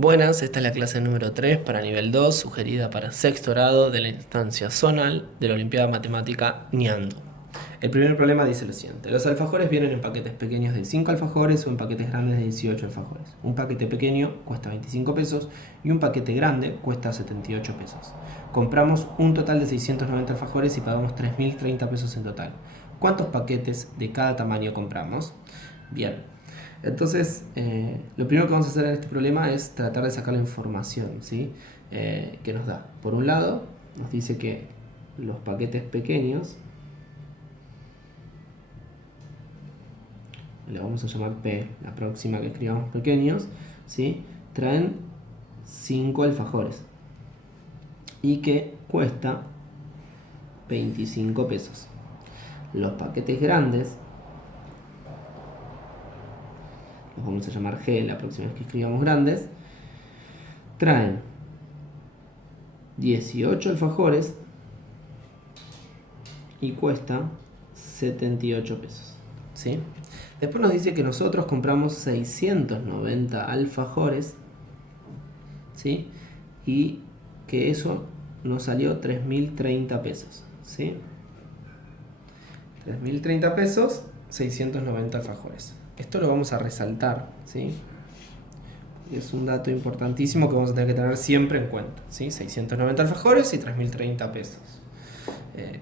Buenas, esta es la clase número 3 para nivel 2, sugerida para sexto grado de la instancia zonal de la Olimpiada Matemática NIANDO. El primer problema dice lo siguiente: los alfajores vienen en paquetes pequeños de 5 alfajores o en paquetes grandes de 18 alfajores. Un paquete pequeño cuesta 25 pesos y un paquete grande cuesta 78 pesos. Compramos un total de 690 alfajores y pagamos 3.030 pesos en total. ¿Cuántos paquetes de cada tamaño compramos? Bien. Entonces, lo primero que vamos a hacer en este problema es tratar de sacar la información, ¿sí? Que nos da. Por un lado, nos dice que los paquetes pequeños, le vamos a llamar P, la próxima que escribamos pequeños, ¿sí? Traen 5 alfajores y que cuesta 25 pesos. Los paquetes grandes, los vamos a llamar G la próxima vez que escribamos grandes, traen 18 alfajores y cuesta 78 pesos, ¿sí? Después nos dice que nosotros compramos 690 alfajores, ¿sí? Y que eso nos salió 3.030 pesos, ¿sí? 3.030 pesos, 690 alfajores. Esto lo vamos a resaltar, ¿sí? Es un dato importantísimo que vamos a tener que tener siempre en cuenta, ¿sí? 690 alfajores y 3.030 pesos.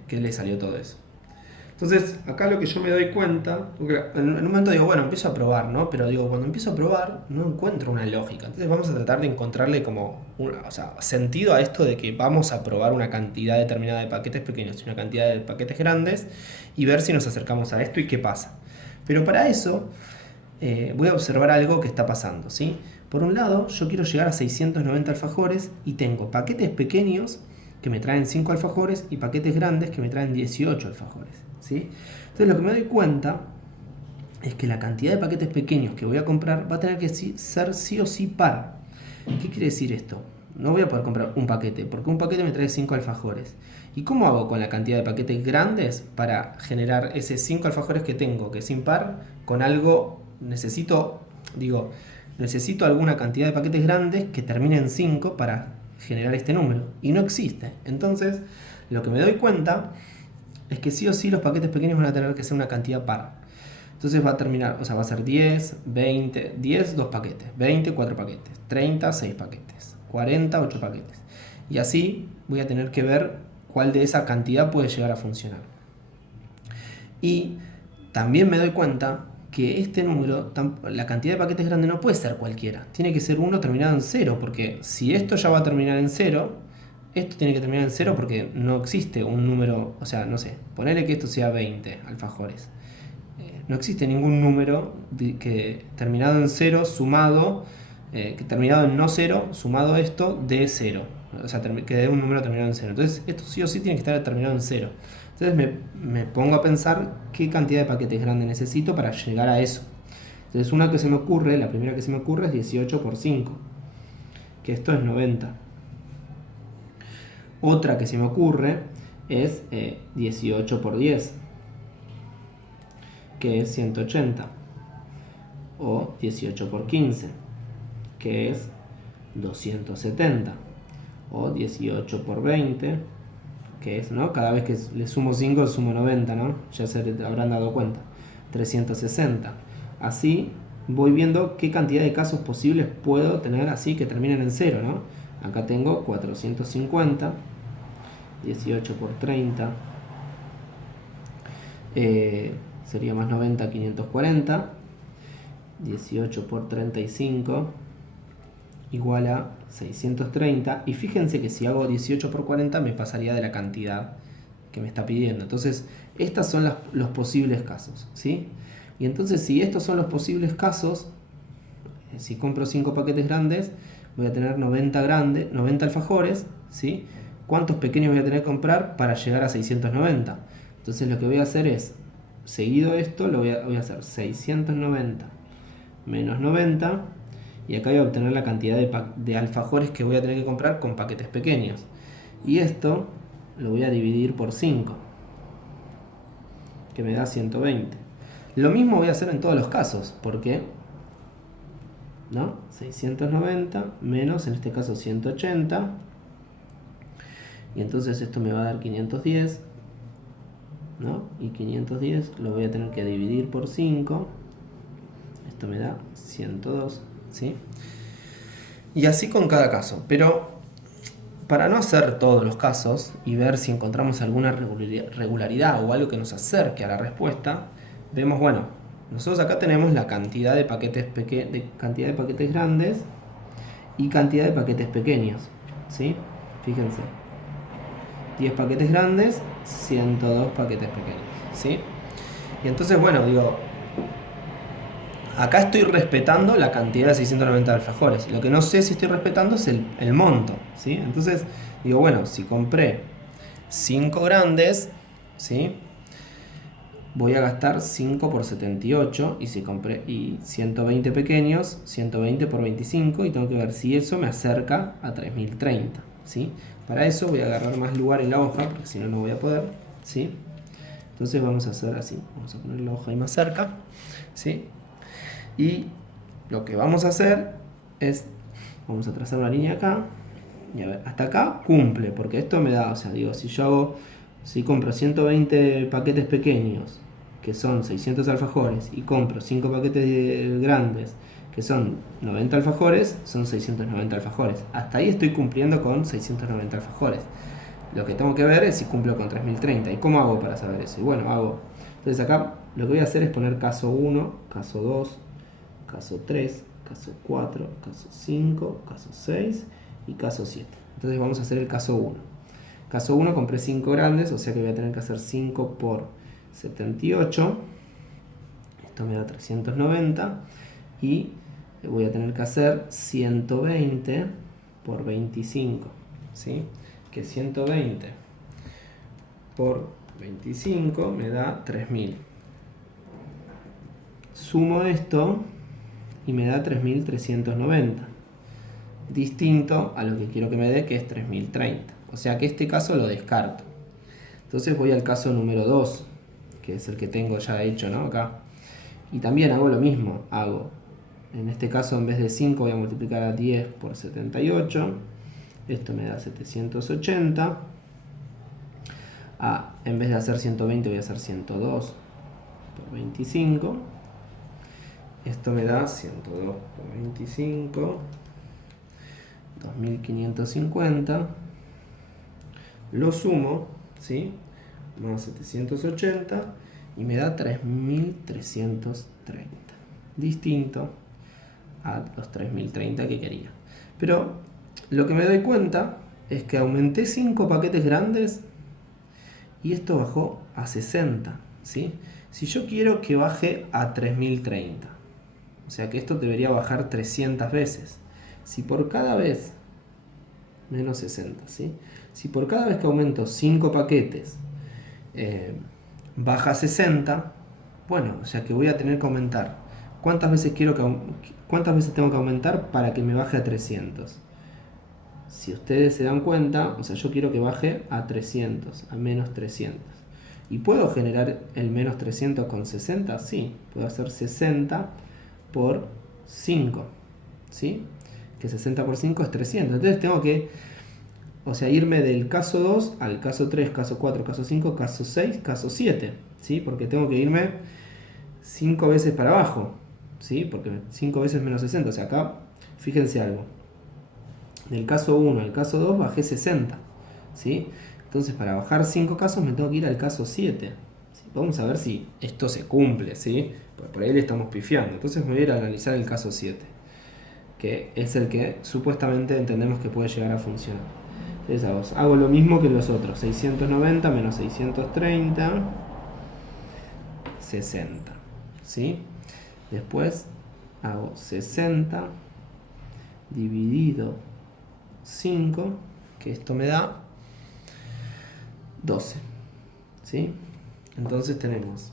¿Qué le salió todo eso? Entonces, acá lo que yo me doy cuenta, porque en un momento digo, bueno, empiezo a probar, ¿no? Pero digo, cuando empiezo a probar, no encuentro una lógica. Entonces vamos a tratar de encontrarle como sentido a esto de que vamos a probar una cantidad determinada de paquetes pequeños y una cantidad de paquetes grandes y ver si nos acercamos a esto y qué pasa. Pero para eso voy a observar algo que está pasando, ¿sí? Por un lado, yo quiero llegar a 690 alfajores y tengo paquetes pequeños que me traen 5 alfajores y paquetes grandes que me traen 18 alfajores, ¿sí? Entonces lo que me doy cuenta es que la cantidad de paquetes pequeños que voy a comprar va a tener que ser sí o sí par. ¿Qué quiere decir esto? No voy a poder comprar un paquete, porque un paquete me trae 5 alfajores. ¿Y cómo hago con la cantidad de paquetes grandes para generar ese 5 alfajores que tengo, que es impar, con algo? Necesito alguna cantidad de paquetes grandes que termine en 5 para generar este número. Y no existe. Entonces, lo que me doy cuenta es que sí o sí los paquetes pequeños van a tener que ser una cantidad par. Entonces va a terminar, va a ser 10, 20, 10, 2 paquetes, 20, 4 paquetes, 30, 6 paquetes, 40, 8 paquetes. Y así voy a tener que ver cuál de esa cantidad puede llegar a funcionar. Y también me doy cuenta que este número, la cantidad de paquetes grande no puede ser cualquiera. Tiene que ser uno terminado en 0, porque si esto ya va a terminar en 0, esto tiene que terminar en 0 porque no existe un número, no sé, ponele que esto sea 20 alfajores. No existe ningún número que terminado en 0 sumado, que terminado en no 0 sumado a esto de 0. Que dé un número terminado en 0. Entonces esto sí o sí tiene que estar terminado en 0. Entonces me pongo a pensar qué cantidad de paquetes grandes necesito para llegar a eso. Entonces la primera que se me ocurre es 18 por 5, que esto es 90. Otra que se me ocurre es 18 por 10, que es 180. O 18 por 15, que es 270. O 18 por 20, que es, ¿no? Cada vez que le sumo 5, sumo 90, ¿no? Ya se habrán dado cuenta. 360. Así voy viendo qué cantidad de casos posibles puedo tener así que terminen en 0, ¿no? Acá tengo 450, 18 por 30, sería más 90, 540, 18 por 35 igual a 630. Y fíjense que si hago 18 por 40 me pasaría de la cantidad que me está pidiendo. Entonces, estos son los posibles casos, ¿sí? Y entonces, si estos son los posibles casos, si compro 5 paquetes grandes, voy a tener 90 alfajores, ¿sí? ¿Cuántos pequeños voy a tener que comprar para llegar a 690? Entonces, lo que voy a hacer es, seguido esto, voy a hacer 690 menos 90, y acá voy a obtener la cantidad de alfajores que voy a tener que comprar con paquetes pequeños. Y esto lo voy a dividir por 5, que me da 120. Lo mismo voy a hacer en todos los casos, porque ¿no? 690 menos, en este caso, 180. Y entonces esto me va a dar 510, ¿no? Y 510 lo voy a tener que dividir por 5. Esto me da 102, ¿sí? Y así con cada caso. Pero para no hacer todos los casos y ver si encontramos alguna regularidad o algo que nos acerque a la respuesta, vemos, bueno, nosotros acá tenemos la cantidad de paquetes, cantidad de paquetes grandes y cantidad de paquetes pequeños, ¿sí? Fíjense. 10 paquetes grandes, 102 paquetes pequeños, ¿sí? Y entonces, bueno, digo, acá estoy respetando la cantidad de 690 alfajores. Lo que no sé si estoy respetando es el monto, ¿sí? Entonces, digo, bueno, si compré 5 grandes, ¿sí? Voy a gastar 5 por 78 y si compré 120 pequeños, 120 por 25 y tengo que ver si eso me acerca a 3030, ¿sí? Para eso voy a agarrar más lugar en la hoja, porque si no, no voy a poder, ¿sí? Entonces vamos a hacer así, vamos a poner la hoja ahí más cerca, ¿sí? Y lo que vamos a hacer es, vamos a trazar una línea acá, y a ver, hasta acá cumple, porque esto me da, o sea, digo, si compro 120 paquetes pequeños, que son 600 alfajores, y compro 5 paquetes grandes, que son 90 alfajores, son 690 alfajores. Hasta ahí estoy cumpliendo con 690 alfajores. Lo que tengo que ver es si cumplo con 3030. ¿Y cómo hago para saber eso? Y bueno, entonces acá lo que voy a hacer es poner caso 1, caso 2, caso 3, caso 4, caso 5, caso 6 y caso 7. Entonces vamos a hacer el caso 1. Caso 1 compré 5 grandes, o sea que voy a tener que hacer 5 por 78. Esto me da 390. Y voy a tener que hacer 120 por 25. ¿Sí? Que 120 por 25 me da 3000. Sumo esto y me da 3390. Distinto a lo que quiero que me dé, que es 3030. O sea que este caso lo descarto. Entonces voy al caso número 2, que es el que tengo ya hecho, ¿no? Acá. Y también hago lo mismo. En este caso, en vez de 5, voy a multiplicar a 10 por 78. Esto me da 780. En vez de hacer 120, voy a hacer 102 por 25. Esto me da 102 por 25. 2550. Lo sumo, ¿sí? Más 780 y me da 3330. Distinto a los 3030 que quería. Pero lo que me doy cuenta es que aumenté 5 paquetes grandes y esto bajó a 60, ¿sí? Si yo quiero que baje a 3030, o sea que esto debería bajar 300 veces. Si por cada vez, menos 60, ¿sí? Si por cada vez que aumento 5 paquetes baja a 60, bueno, o sea que voy a tener que aumentar. ¿Cuántas veces tengo que aumentar para que me baje a 300? Si ustedes se dan cuenta, o sea, yo quiero que baje a 300, a menos 300. ¿Y puedo generar el menos 300 con 60? Sí, puedo hacer 60 por 5, ¿sí? Que 60 por 5 es 300. Entonces tengo que, o sea, irme del caso 2 al caso 3, caso 4, caso 5, caso 6, caso 7, ¿sí? Porque tengo que irme 5 veces para abajo, ¿sí? Porque 5 veces menos 60, o sea, acá, fíjense algo. Del caso 1 al caso 2 bajé 60, ¿sí? Entonces para bajar 5 casos me tengo que ir al caso 7. ¿Sí? Vamos a ver si esto se cumple, ¿sí? Por ahí le estamos pifiando. Entonces me voy a ir a analizar el caso 7, que es el que supuestamente entendemos que puede llegar a funcionar. Entonces hago lo mismo que los otros. 690 menos 630, 60, ¿sí? Después hago 60 dividido 5, que esto me da 12, ¿sí? Entonces tenemos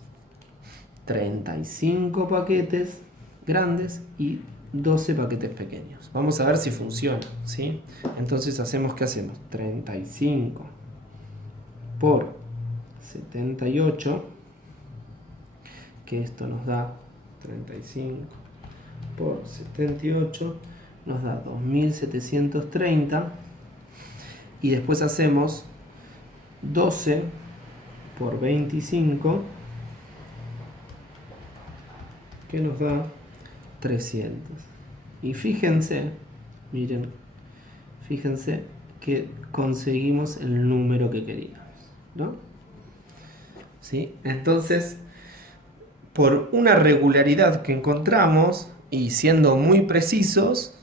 35 paquetes grandes y 12 paquetes pequeños. Vamos a ver si funciona, ¿sí? Entonces ¿qué hacemos? 35 por 78, que esto nos da 35 por 78 nos da 2730. Y después hacemos 12 por 25, que nos da 300. Y fíjense, miren, fíjense que conseguimos el número que queríamos, ¿no? ¿Sí? Entonces, por una regularidad que encontramos y siendo muy precisos,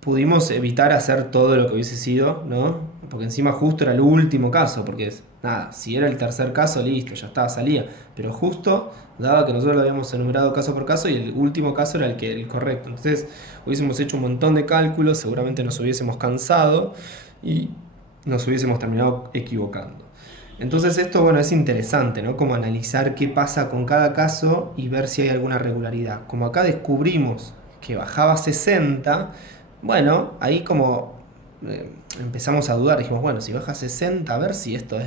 pudimos evitar hacer todo lo que hubiese sido, ¿no? Porque encima justo era el último caso, porque nada, si era el tercer caso, listo, ya estaba, salía. Pero justo daba que nosotros lo habíamos enumerado caso por caso y el último caso era el correcto. Entonces hubiésemos hecho un montón de cálculos, seguramente nos hubiésemos cansado y nos hubiésemos terminado equivocando. Entonces esto, bueno, es interesante, ¿no? Como analizar qué pasa con cada caso y ver si hay alguna regularidad. Como acá descubrimos que bajaba 60, bueno, ahí como empezamos a dudar, dijimos, bueno, si baja 60, a ver si esto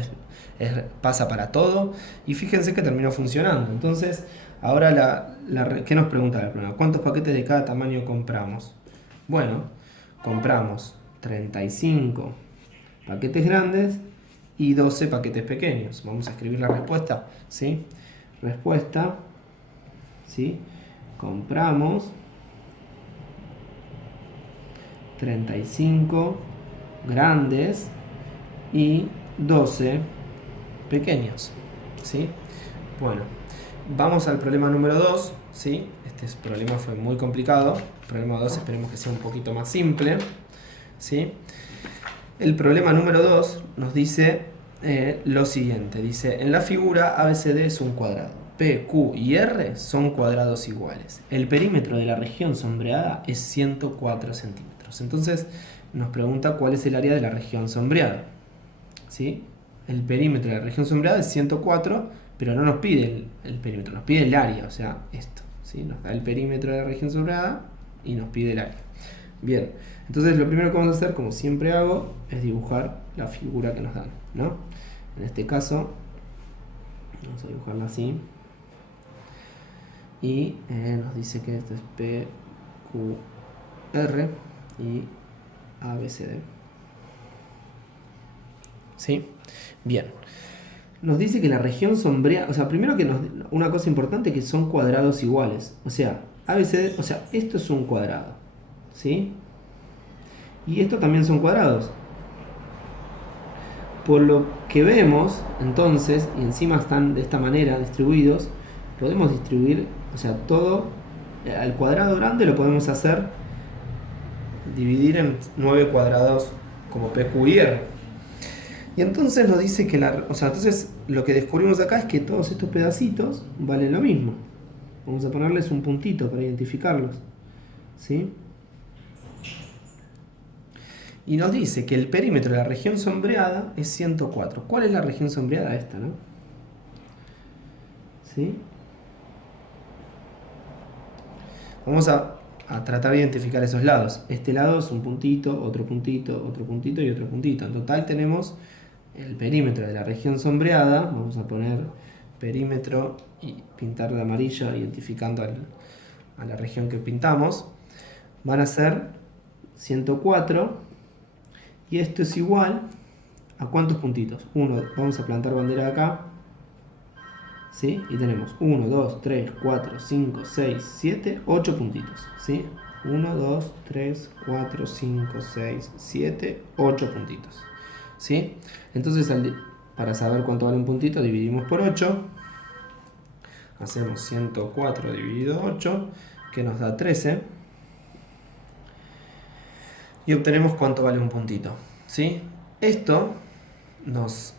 pasa para todo. Y fíjense que terminó funcionando. Entonces, ahora, ¿qué nos pregunta la prueba? ¿Cuántos paquetes de cada tamaño compramos? Bueno, compramos 35 paquetes grandes y 12 paquetes pequeños. Vamos a escribir la respuesta, ¿sí? Respuesta, ¿sí? Compramos 35 grandes y 12 pequeños, ¿sí? Bueno, vamos al problema número 2, ¿sí? Este problema fue muy complicado. El problema 2 esperemos que sea un poquito más simple, ¿sí? El problema número 2 nos dice lo siguiente. Dice, en la figura ABCD es un cuadrado. P, Q y R son cuadrados iguales. El perímetro de la región sombreada es 104 centímetros. Entonces nos pregunta cuál es el área de la región sombreada, ¿sí? El perímetro de la región sombreada es 104, pero no nos pide el perímetro, nos pide el área, o sea, esto, ¿sí? Nos da el perímetro de la región sombreada y nos pide el área. Bien, entonces lo primero que vamos a hacer, como siempre hago, es dibujar la figura que nos dan, ¿no? En este caso, vamos a dibujarla así. Y nos dice que esto es P, Q, R y A, B, C, D. ¿Sí? Bien. Nos dice que la región sombreada, o sea, primero que una cosa importante que son cuadrados iguales. O sea, ABCD, o sea, esto es un cuadrado, ¿sí? Y esto también son cuadrados. Por lo que vemos, entonces, y encima están de esta manera distribuidos, podemos distribuir, o sea, todo, al cuadrado grande lo podemos hacer, dividir en 9 cuadrados como P, Q y R. Y entonces nos dice que entonces lo que descubrimos acá es que todos estos pedacitos valen lo mismo. Vamos a ponerles un puntito para identificarlos, ¿sí? Y nos dice que el perímetro de la región sombreada es 104. ¿Cuál es la región sombreada? Esta, ¿no? ¿Sí? Vamos a tratar de identificar esos lados. Este lado es un puntito, otro puntito, otro puntito y otro puntito. En total tenemos el perímetro de la región sombreada. Vamos a poner perímetro y pintar de amarillo, identificando a la región que pintamos. Van a ser 104. Y esto es igual a ¿cuántos puntitos? Vamos a plantar bandera acá, ¿sí? Y tenemos 1, 2, 3, 4, 5, 6, 7, 8 puntitos, ¿sí? 1, 2, 3, 4, 5, 6, 7, 8 puntitos, ¿sí? Entonces, para saber cuánto vale un puntito, dividimos por 8. Hacemos 104 dividido 8, que nos da 13. Y obtenemos cuánto vale un puntito, ¿sí? Esto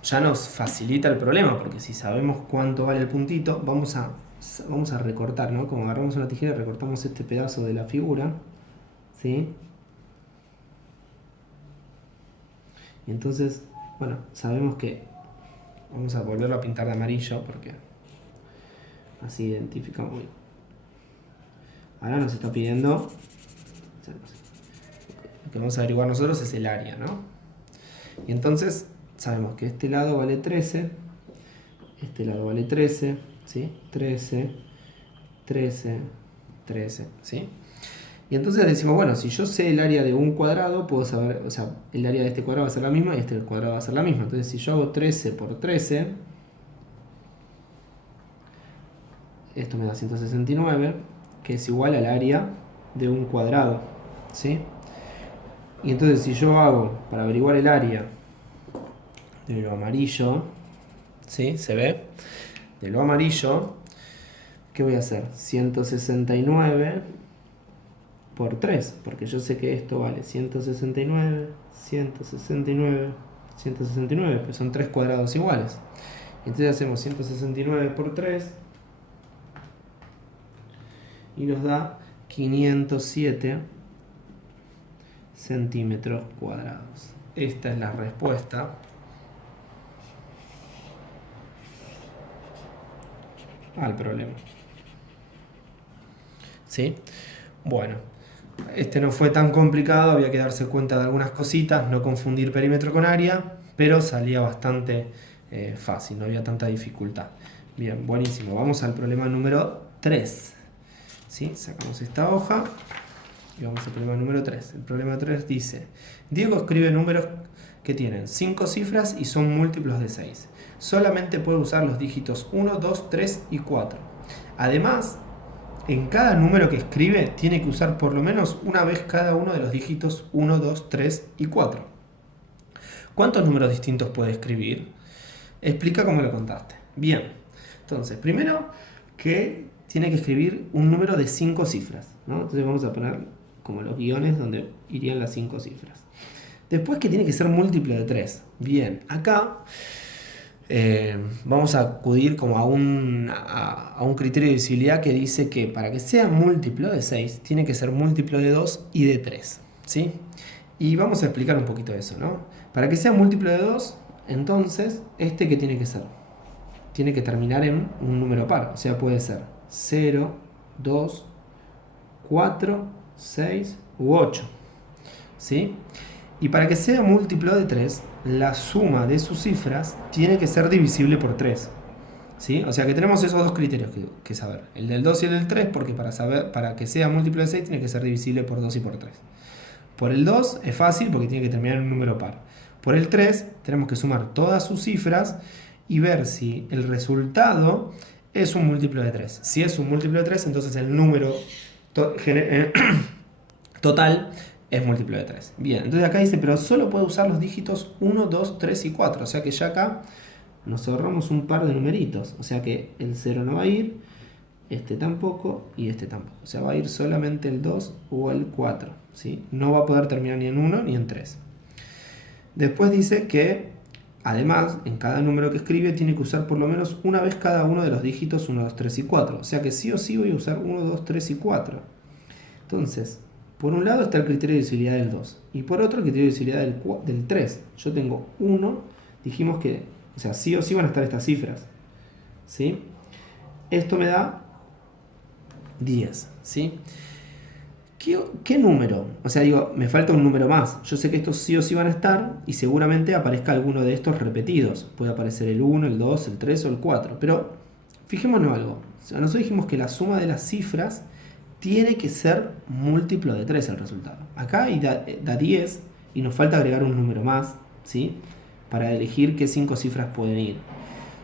ya nos facilita el problema, porque si sabemos cuánto vale el puntito, vamos a recortar, ¿no? Como agarramos una tijera y recortamos este pedazo de la figura, ¿sí? Y entonces, bueno, sabemos que vamos a volverlo a pintar de amarillo, porque así identificamos. Ahora nos está pidiendo, lo que vamos a averiguar nosotros es el área, ¿no? Y entonces sabemos que este lado vale 13, este lado vale 13, ¿sí? 13, 13, 13, ¿sí? Y entonces decimos, bueno, si yo sé el área de un cuadrado, puedo saber, o sea, el área de este cuadrado va a ser la misma y este cuadrado va a ser la misma. Entonces, si yo hago 13 por 13, esto me da 169, que es igual al área de un cuadrado, ¿sí? Y entonces, si yo hago, para averiguar el área de lo amarillo, ¿sí? ¿Se ve? De lo amarillo, ¿qué voy a hacer? 169 por 3, porque yo sé que esto vale 169, 169, 169, pues son 3 cuadrados iguales. Entonces hacemos 169 por 3 y nos da 507 centímetros cuadrados. Esta es la respuesta al problema. ¿Sí? Bueno, este no fue tan complicado, había que darse cuenta de algunas cositas, no confundir perímetro con área, pero salía bastante fácil, no había tanta dificultad. Bien, buenísimo. Vamos al problema número 3. ¿Sí? Sacamos esta hoja y vamos al problema número 3. El problema 3 dice: Diego escribe números que tienen 5 cifras y son múltiplos de 6. Solamente puede usar los dígitos 1, 2, 3 y 4. Además, en cada número que escribe tiene que usar por lo menos una vez cada uno de los dígitos 1, 2, 3 y 4. ¿Cuántos números distintos puede escribir? Explica cómo lo contaste. Bien, entonces, primero que tiene que escribir un número de 5 cifras, ¿no? Entonces vamos a poner como los guiones donde irían las 5 cifras. Después que tiene que ser múltiplo de 3. Bien, acá vamos a acudir como a un criterio de divisibilidad que dice que para que sea múltiplo de 6 tiene que ser múltiplo de 2 y de 3, ¿sí? Y vamos a explicar un poquito eso, ¿no? Para que sea múltiplo de 2, entonces, ¿qué tiene que ser? Tiene que terminar en un número par, o sea, puede ser 0, 2, 4, 6 u 8, ¿sí? Y para que sea múltiplo de 3, la suma de sus cifras tiene que ser divisible por 3, ¿sí? O sea que tenemos esos dos criterios que saber. El del 2 y el del 3, porque para que sea múltiplo de 6 tiene que ser divisible por 2 y por 3. Por el 2 es fácil porque tiene que terminar en un número par. Por el 3 tenemos que sumar todas sus cifras y ver si el resultado es un múltiplo de 3. Si es un múltiplo de 3, entonces el número total es múltiplo de 3. Bien, entonces acá dice, pero solo puede usar los dígitos 1, 2, 3 y 4. O sea que ya acá nos ahorramos un par de numeritos. O sea que el 0 no va a ir, este tampoco y este tampoco. O sea, va a ir solamente el 2 o el 4, ¿sí? No va a poder terminar ni en 1 ni en 3. Después dice que, además, en cada número que escribe tiene que usar por lo menos una vez cada uno de los dígitos 1, 2, 3 y 4. O sea que sí o sí voy a usar 1, 2, 3 y 4. Entonces, por un lado está el criterio de divisibilidad del 2 y por otro el criterio de divisibilidad del 3. Yo tengo 1, dijimos que, o sea, sí o sí van a estar estas cifras, ¿sí? Esto me da 10, ¿sí? ¿Qué número? O sea, digo, me falta un número más. Yo sé que estos sí o sí van a estar y seguramente aparezca alguno de estos repetidos. Puede aparecer el 1, el 2, el 3 o el 4. Pero fijémonos algo. O sea, nosotros dijimos que la suma de las cifras tiene que ser múltiplo de 3 el resultado. Acá da 10 y nos falta agregar un número más, ¿sí? Para elegir qué 5 cifras pueden ir.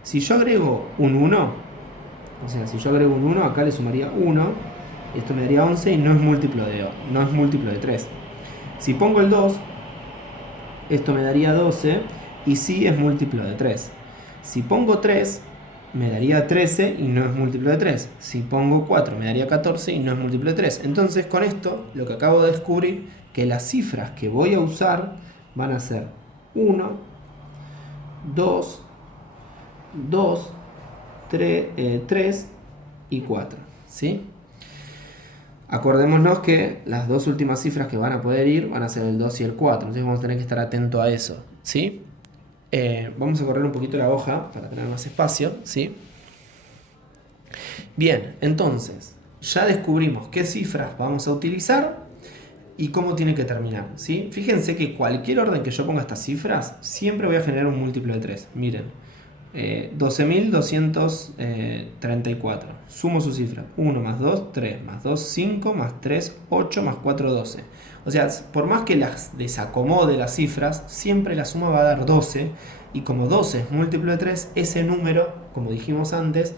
Si yo agrego un 1, o sea, si yo agrego un 1, acá le sumaría 1, esto me daría 11 y no es múltiplo de 3. Si pongo el 2, esto me daría 12 y sí es múltiplo de 3. Si pongo 3, me daría 13 y no es múltiplo de 3. Si pongo 4 me daría 14 y no es múltiplo de 3. Entonces con esto lo que acabo de descubrir que las cifras que voy a usar van a ser 1, 2, 3 y 4. ¿Sí? Acordémonos que las dos últimas cifras que van a poder ir van a ser el 2 y el 4. Entonces vamos a tener que estar atentos a eso. ¿Sí? Vamos a correr un poquito la hoja para tener más espacio, ¿sí? Bien, entonces ya descubrimos qué cifras vamos a utilizar y cómo tiene que terminar, ¿sí? Fíjense que cualquier orden que yo ponga estas cifras siempre voy a generar un múltiplo de 3. Miren, 12.234. Sumo sus cifras. 1 más 2, 3. Más 2, 5. Más 3, 8. Más 4, 12. O sea, por más que las desacomode las cifras, siempre la suma va a dar 12. Y como 12 es múltiplo de 3, ese número, como dijimos antes,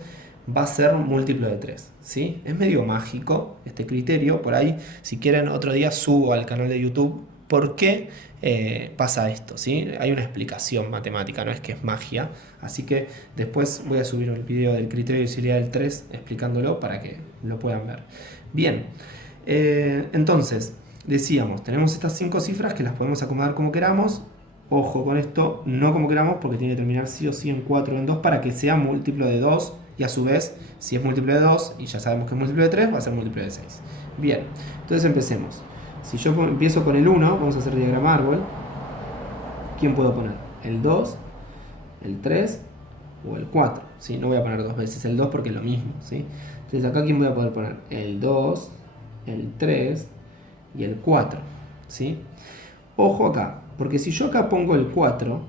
va a ser múltiplo de 3. ¿Sí? Es medio mágico este criterio. Por ahí, si quieren, otro día subo al canal de YouTube por qué pasa esto. ¿Sí? Hay una explicación matemática, no es que es magia. Así que después voy a subir el video del criterio de utilidad del 3 explicándolo para que lo puedan ver. Bien, entonces decíamos, tenemos estas 5 cifras que las podemos acomodar como queramos. Ojo con esto, no como queramos, porque tiene que terminar sí o sí en 4 o en 2 para que sea múltiplo de 2. Y a su vez, si es múltiplo de 2 y ya sabemos que es múltiplo de 3, va a ser múltiplo de 6. Bien, entonces empecemos. Si yo empiezo con el 1, vamos a hacer diagrama árbol. ¿Quién puedo poner? El 2, el 3 o el 4. ¿Sí? No voy a poner dos veces el 2 porque es lo mismo. ¿Sí? Entonces acá ¿quién voy a poder poner? El 2, el 3 y el 4. ¿Sí? Ojo acá, porque si yo acá pongo el 4,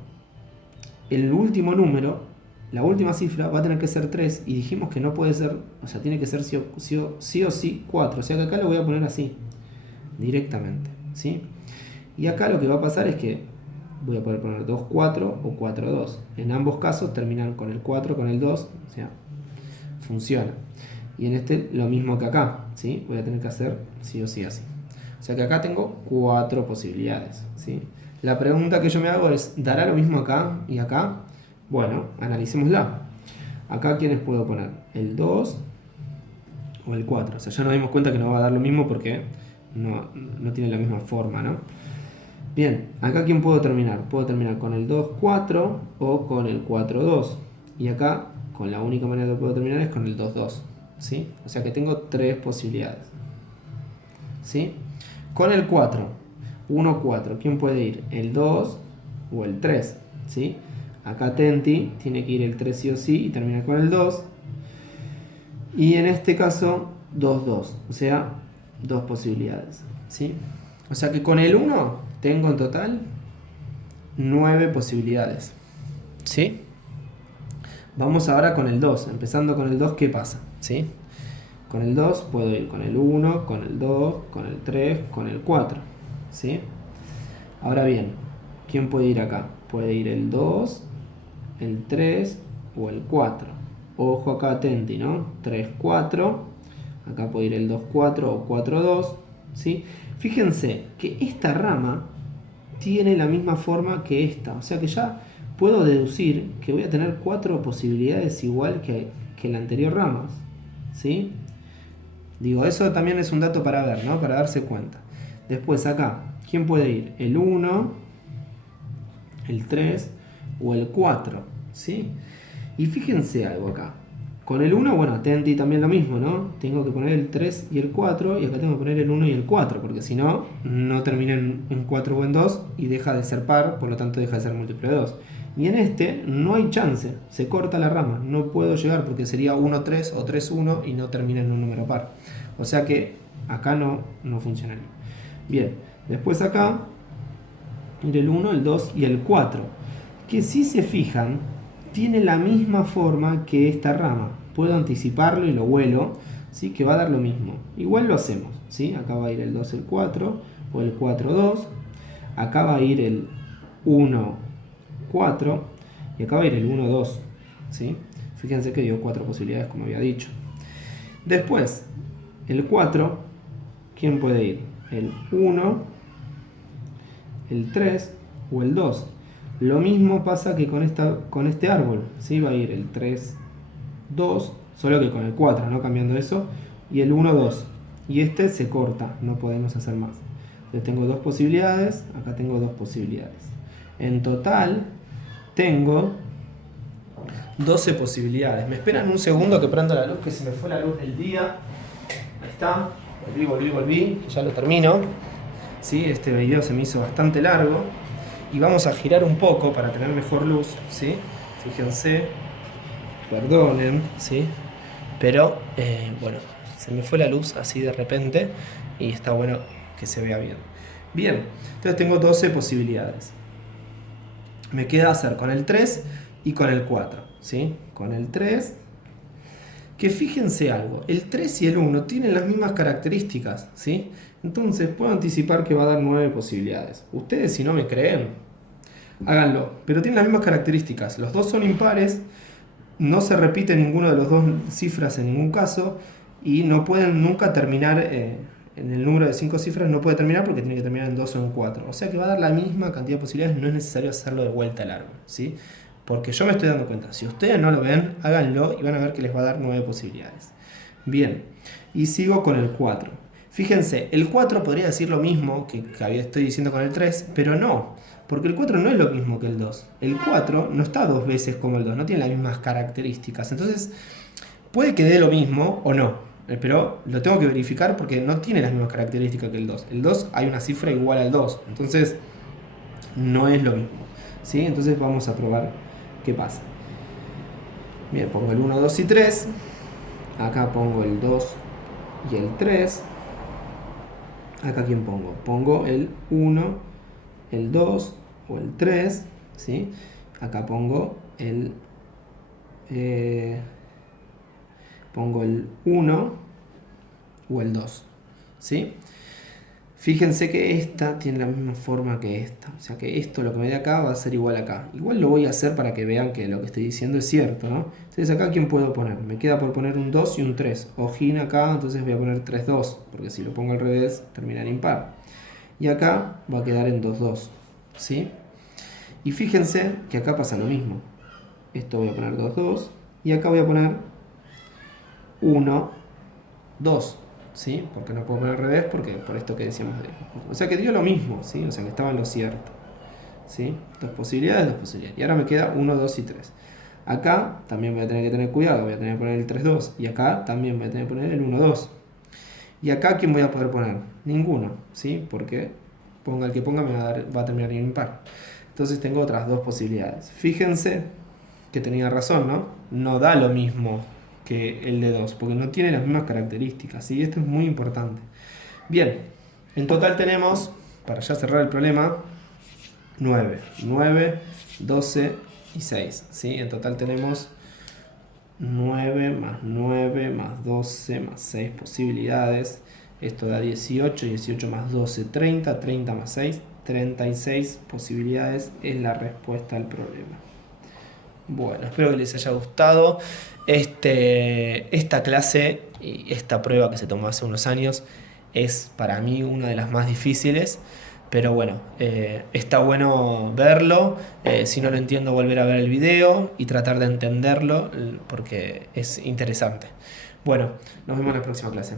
el último número, la última cifra va a tener que ser 3 y dijimos que no puede ser, o sea, tiene que ser sí o sí 4. O sea que acá lo voy a poner así, directamente. ¿Sí? Y acá lo que va a pasar es que voy a poder poner 2, 4 o 4, 2. En ambos casos terminan con el 4, con el 2, o sea, funciona. Y en este lo mismo que acá, ¿sí? Voy a tener que hacer sí o sí así. O sea que acá tengo 4 posibilidades, ¿sí? La pregunta que yo me hago es, ¿dará lo mismo acá y acá? Bueno, analicémosla. Acá, ¿quiénes puedo poner? El 2 o el 4. O sea, ya nos dimos cuenta que no va a dar lo mismo porque no tiene la misma forma, ¿no? Bien, acá ¿quién puedo terminar? Puedo terminar con el 2, 4 o con el 4, 2. Y acá, con la única manera que puedo terminar es con el 2, 2. ¿Sí? O sea que tengo 3 posibilidades. ¿Sí? Con el 4, 1, 4, ¿quién puede ir? El 2 o el 3. ¿Sí? Acá Tenti tiene que ir el 3 sí o sí y terminar con el 2. Y en este caso, 2, 2. O sea, 2 posibilidades. ¿Sí? O sea que con el 1 tengo en total 9 posibilidades. ¿Sí? Vamos ahora con el 2. Empezando con el 2, ¿qué pasa? ¿Sí? Con el 2 puedo ir con el 1, con el 2, con el 3, con el 4. ¿Sí? Ahora bien, ¿quién puede ir acá? Puede ir el 2, el 3 o el 4. Ojo acá, atenti, ¿no? 3, 4. Acá puede ir el 2, 4 o 4, 2. ¿Sí? Fíjense que esta rama tiene la misma forma que esta. O sea que ya puedo deducir que voy a tener 4 posibilidades igual que la anterior rama. ¿Sí? Digo, eso también es un dato para ver, ¿no? Para darse cuenta. Después acá, ¿quién puede ir? El 1, el 3 o el 4. ¿Sí? Y fíjense algo acá. Con el 1, bueno, atenti también lo mismo, ¿no? Tengo que poner el 3 y el 4 y acá tengo que poner el 1 y el 4, porque si no, no termina en 4 o en 2 y deja de ser par, por lo tanto deja de ser múltiplo de 2. Y en este no hay chance, se corta la rama, no puedo llegar porque sería 1, 3 o 3, 1 y no termina en un número par. O sea que acá no funcionaría. Bien, después acá, el 1, el 2 y el 4, que si se fijan, tiene la misma forma que esta rama. Puedo anticiparlo y lo vuelo, ¿sí? Que va a dar lo mismo. Igual lo hacemos, ¿sí? Acá va a ir el 2, el 4 o el 4, 2. Acá va a ir el 1, 4 y acá va a ir el 1, 2, ¿sí? Fíjense que dio 4 posibilidades como había dicho. Después, el 4, ¿quién puede ir? El 1, el 3 o el 2. Lo mismo pasa que con este árbol, ¿sí? Va a ir el 3, 2, solo que con el 4, ¿no? Cambiando eso, y el 1, 2. Y este se corta, no podemos hacer más. Entonces tengo 2 posibilidades, acá tengo 2 posibilidades. En total tengo 12 posibilidades. Me esperan un segundo que prenda la luz, que se me fue la luz del día. Ahí está, volví, que ya lo termino. ¿Sí? Este video se me hizo bastante largo. Y vamos a girar un poco para tener mejor luz, ¿sí? Fíjense, perdonen, ¿sí? Pero, bueno, se me fue la luz así de repente y está bueno que se vea bien. Bien, entonces tengo 12 posibilidades. Me queda hacer con el 3 y con el 4, ¿sí? Con el 3, que fíjense algo, el 3 y el 1 tienen las mismas características, ¿sí? Entonces puedo anticipar que va a dar 9 posibilidades. Ustedes, si no me creen, háganlo, pero tienen las mismas características. Los dos son impares, no se repite ninguno de los dos cifras en ningún caso, y no pueden nunca terminar en el número de 5 cifras, no puede terminar porque tiene que terminar en 2 o en 4. O sea que va a dar la misma cantidad de posibilidades, no es necesario hacerlo de vuelta al árbol, ¿sí? Porque yo me estoy dando cuenta, si ustedes no lo ven, háganlo y van a ver que les va a dar 9 posibilidades. Bien, y sigo con el 4. Fíjense, el 4 podría decir lo mismo que estoy diciendo con el 3, pero no, porque el 4 no es lo mismo que el 2. El 4 no está dos veces como el 2, no tiene las mismas características. Entonces, puede que dé lo mismo o no, pero lo tengo que verificar porque no tiene las mismas características que el 2. El 2 hay una cifra igual al 2, entonces no es lo mismo, ¿sí? Entonces vamos a probar qué pasa. Bien, pongo el 1, 2 y 3. Acá pongo el 2 y el 3. Acá, ¿quién pongo? Pongo el 1, el 2 o el 3, ¿sí? Acá pongo el 1 o el 2, ¿sí? Fíjense que esta tiene la misma forma que esta, o sea que esto, lo que me dé acá, va a ser igual acá. Igual lo voy a hacer para que vean que lo que estoy diciendo es cierto, ¿no? Entonces acá, ¿quién puedo poner? Me queda por poner un 2 y un 3. Ojín acá, entonces voy a poner 3, 2, porque si lo pongo al revés, termina en impar. Y acá va a quedar en 2, 2, ¿sí? Y fíjense que acá pasa lo mismo. Esto voy a poner 2, 2, y acá voy a poner 1, 2. ¿Sí? Porque no puedo poner al revés, porque por esto que decíamos de... O sea que dio lo mismo, ¿sí? O sea que estaba en lo cierto, ¿sí? Dos posibilidades. Y ahora me queda 1, 2 y 3. Acá también voy a tener que tener cuidado, voy a tener que poner el 3, 2. Y acá también voy a tener que poner el 1, 2. Y acá, ¿quién voy a poder poner? Ninguno, ¿sí? Porque ponga el que ponga va a terminar en impar. Entonces tengo otras dos posibilidades. Fíjense que tenía razón, ¿no? No da lo mismo que el de 2, porque no tiene las mismas características, y esto es muy importante. Bien, en total tenemos, para ya cerrar el problema, 9, 12 y 6, ¿sí? En total tenemos 9 más 9 más 12 más 6 posibilidades. Esto da 18, 18 más 12, 30, 30 más 6, 36 posibilidades es la respuesta al problema. Bueno, espero que les haya gustado esta clase y esta prueba que se tomó hace unos años. Es para mí una de las más difíciles, pero bueno, está bueno verlo. Si no lo entiendo, volver a ver el video y tratar de entenderlo porque es interesante. Bueno, nos vemos en la próxima clase.